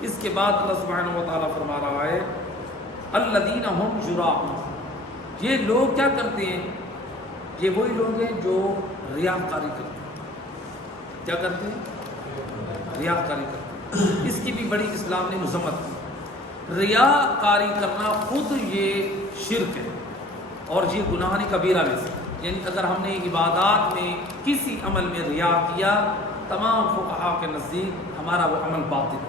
اس کے بعد اللہ سبحانہ و تعالیٰ فرما رہا ہے الذین هم یراءون، یہ لوگ کیا کرتے ہیں؟ یہ وہی لوگ ہیں جو ریاکاری کرتے ہیں۔ کیا کرتے ہیں؟ ریاکاری کرتے ہیں۔ اس کی بھی بڑی اسلام نے مذمت کی۔ ریاکاری کرنا خود یہ شرک ہے اور یہ گناہ کبیرہ میں سے، یعنی اگر ہم نے عبادات میں کسی عمل میں ریا کیا، تمام فقہاء کے نزدیک ہمارا وہ عمل باطل ہے،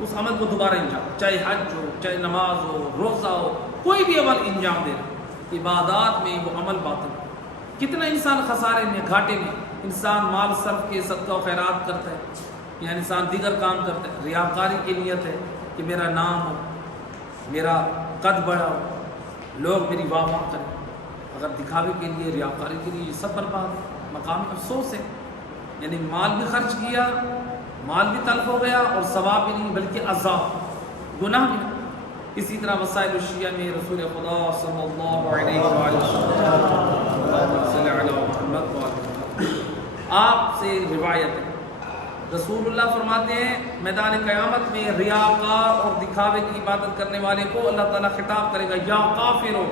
اس عمل کو دوبارہ انجام، چاہے حج ہو، چاہے نماز ہو، روزہ ہو، کوئی بھی عمل انجام دے رہا، عبادات میں وہ عمل باطل ہے۔ کتنا انسان خسارے میں، گھاٹے میں، انسان مال صرف کے صدقہ و خیرات کرتا ہے یا انسان دیگر کام کرتا ہے، ریاکاری کی نیت ہے کہ میرا نام ہو، میرا قد بڑھا ہو، لوگ میری واہ واہ کریں، اگر دکھاوے کے لیے، ریاکاری کے لیے، یہ سب برباد ہے۔ مقام افسوس ہے، یعنی مال بھی خرچ کیا، مال بھی تلف ہو گیا اور ثواب بھی نہیں بلکہ عذاب، گناہ بھی نہیں۔ اسی طرح مسائل الشیعہ میں رسول خدا صلی اللہ علیہ وسلم آپ سے روایت ہے، رسول اللہ فرماتے ہیں میدان قیامت میں ریاکار اور دکھاوے کی عبادت کرنے والے کو اللہ تعالیٰ خطاب کرے گا، یا کافرو،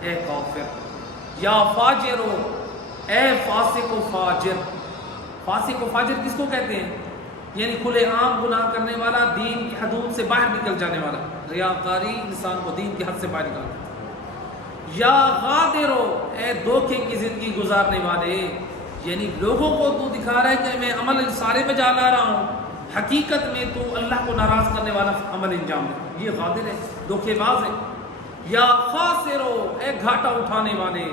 اے کافر، یا فاجرو، اے فاسق و فاجر۔ فاسق و فاجر کس کو کہتے ہیں؟ یعنی کھلے عام گناہ کرنے والا، دین کی حدود سے باہر نکل جانے والا۔ ریاکاری انسان کو دین کی حد سے باہر نکالتا ہے۔ یا غادرو، اے دھوکے کی زندگی گزارنے والے، یعنی لوگوں کو تو دکھا رہا ہے کہ میں عمل سارے پہ جا لا رہا ہوں، حقیقت میں تو اللہ کو ناراض کرنے والا عمل انجام ہے، یہ غادر ہے، دھوکے باز ہے۔ یا خاسرو، اے گھاٹا اٹھانے والے،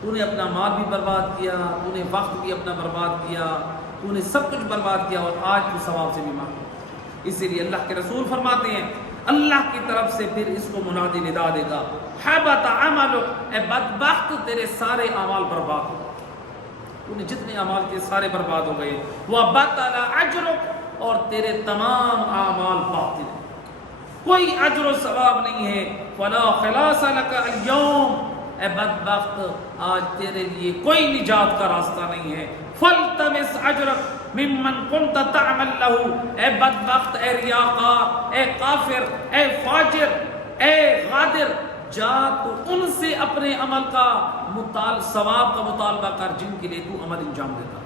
تو نے اپنا مال بھی برباد کیا، تو نے وقت بھی اپنا برباد کیا، تو نے سب کچھ برباد کیا اور آج تو ثواب سے بھی مانگ۔ اسی لیے اللہ کے رسول فرماتے ہیں اللہ کی طرف سے پھر اس کو منادی ندا دے گا، حبط عملک، اے بدبخت تیرے سارے اعمال برباد ہو، تو نے جتنے اعمال کے سارے برباد ہو گئے، وبطل اجرک، اور تیرے تمام اعمال باطل ہیں، کوئی اجر و ثواب نہیں ہے۔ فلا خلاص لک اليوم، اے بدبخت آج تیرے لیے کوئی نجات کا راستہ نہیں ہے۔ فالتمس اجرک ممن كنت تعمل له، اے بدبخت، اے ریاکار، اے کافر، اے فاجر، اے غادر، جا تو ان سے اپنے عمل کا ثواب کا مطالبہ کر جن کے لیے تو عمل انجام دیتا۔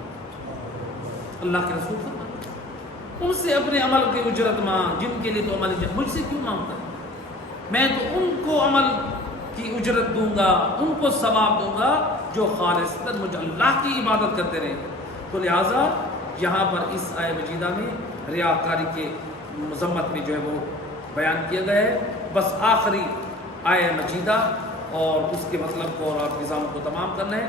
اللہ کے رسول فرماتے ہیں ان سے اپنے عمل کی اجرت مانگ جن کے لیے تو عمل انجام، مجھ سے کیوں مانگتا ہے؟ میں تو ان کو عمل کی اجرت دوں گا، ان کو ثواب دوں گا جو خالصتاً مجھے اللہ کی عبادت کرتے رہے۔ تو لہٰذا یہاں پر اس آیہ مجیدہ میں ریاکاری کے مذمت میں جو ہے وہ بیان کیا گیا ہے۔ بس آخری آیہ مجیدہ اور اس کے مطلب کو اور آپ نظام کو تمام کرنا ہے۔